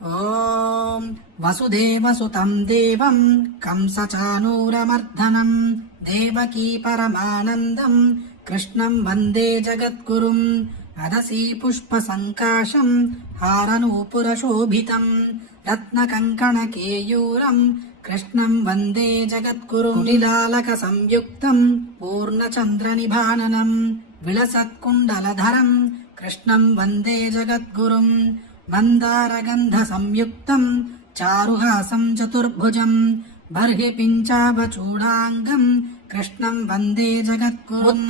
ఓం వసుదేవసుతం దేవం కంసచానూరమర్దనం దేవకీ పరమానందం కృష్ణం వందే జగద్గురుం అదసీ పుష్పసంకాశం హారనూపురశోభితం రత్నకంకణకేయూరం కృష్ణం వందే జగద్గురుం కుటిలాలక సంయుక్తం పూర్ణచంద్రనిభాననం విలసత్కుండలధరం కృష్ణం వందే జగద్గురుం మందారగంధ సంయుక్తం చారుహాసం చతుర్భుజం బర్హి పించావచూడాంగం కృష్ణం వందే జగద్గురుం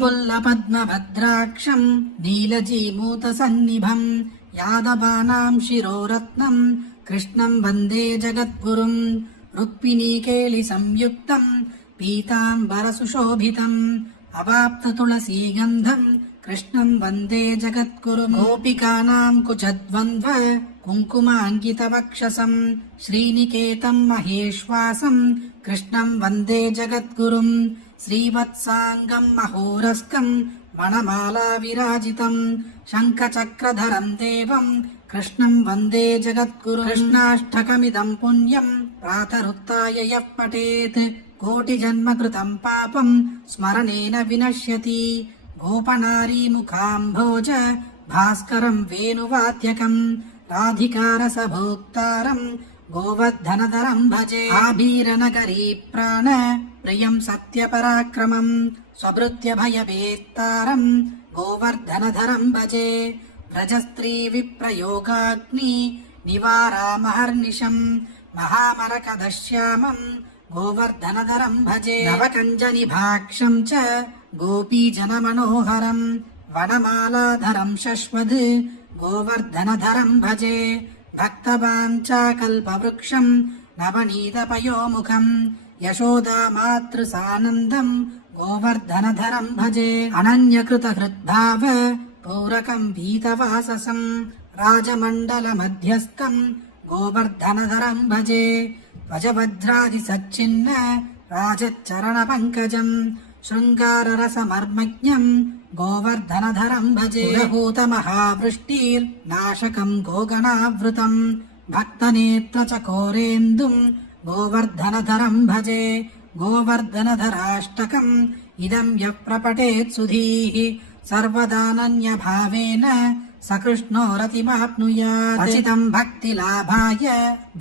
పద్మభద్రాక్షం నీలజీమూత సన్నిభం యాదవానాం శిరోరత్నం కృష్ణం వందే జగద్గురుం రుక్మిణీకేళి సంయుక్తం పీతాంబర సుశోభితం అవాప్త తులసీగంధం కృష్ణం వందే జగద్గురుం గోపికానాం కుచద్వంద్వ కుంకుమాంకితవక్షసం శ్రీనికేతం మహేశ్వాసం కృష్ణం వందే జగద్గురుం శ్రీవత్సాంగం మహోరస్కం వనమాలా విరాజితం శంఖచక్రధరం దేవం కృష్ణం వందే జగద్గురుం కృష్ణాష్టకమిదం పుణ్యం ప్రాతరుత్థాయ యః పఠేత్ కోటిజన్మకృతం పాపం స్మరణేన వినశ్యతి గోపనారీ ముఖాంభోజ భాస్కరం వేణువాద్యకం రాధికారసభోక్తారం గోవర్ధనధరం భజే ఆభీరనగరీ ప్రాణ ప్రియం సత్యపరాక్రమం స్వభృత్య భయవేత్తారం గోవర్ధనధరం భజే వ్రజస్త్రీ విప్రయోగాగ్ని నివారామహర్నిశం మహామరకదశ్యామం గోవర్ధనధరం భజే నవకంజనిభాక్షం చ గోపీజనమనోహరం వనమాలాధరం శశ్వద్ గోవర్ధనధరం భజే భక్తవాంఛాకల్పవృక్షం నవనీతపయోముఖం యశోదామాతృసానందం గోవర్ధనధరం భజే అనన్యకృతహృద్భావ పౌరకం భీతవాససం రాజమండలమధ్యస్థం గోవర్ధనధరం భజే ధ్వజవజ్రాదిసచ్చిన్న రాజచరణపంకజం శృంగారరసమర్మజ్ఞం గోవర్ధనధరం భజే భూతమహావృష్టిర్నాశకం గోగణావృతం భక్తనేత్రచకోరేందుం గోవర్ధనధరం భజే గోవర్ధనధరాష్టకం ఇదం యః ప్రపఠేత్ సుధీః సర్వదానన్యభావేన సకృష్ణో రతిమాప్నుయాత్ అచితం భక్తిలాభాయ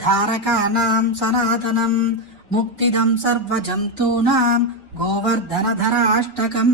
ధారకానాం సనాతనం ముక్తిదం సర్వజంతూనాం గోవర్ధనధరాష్టకం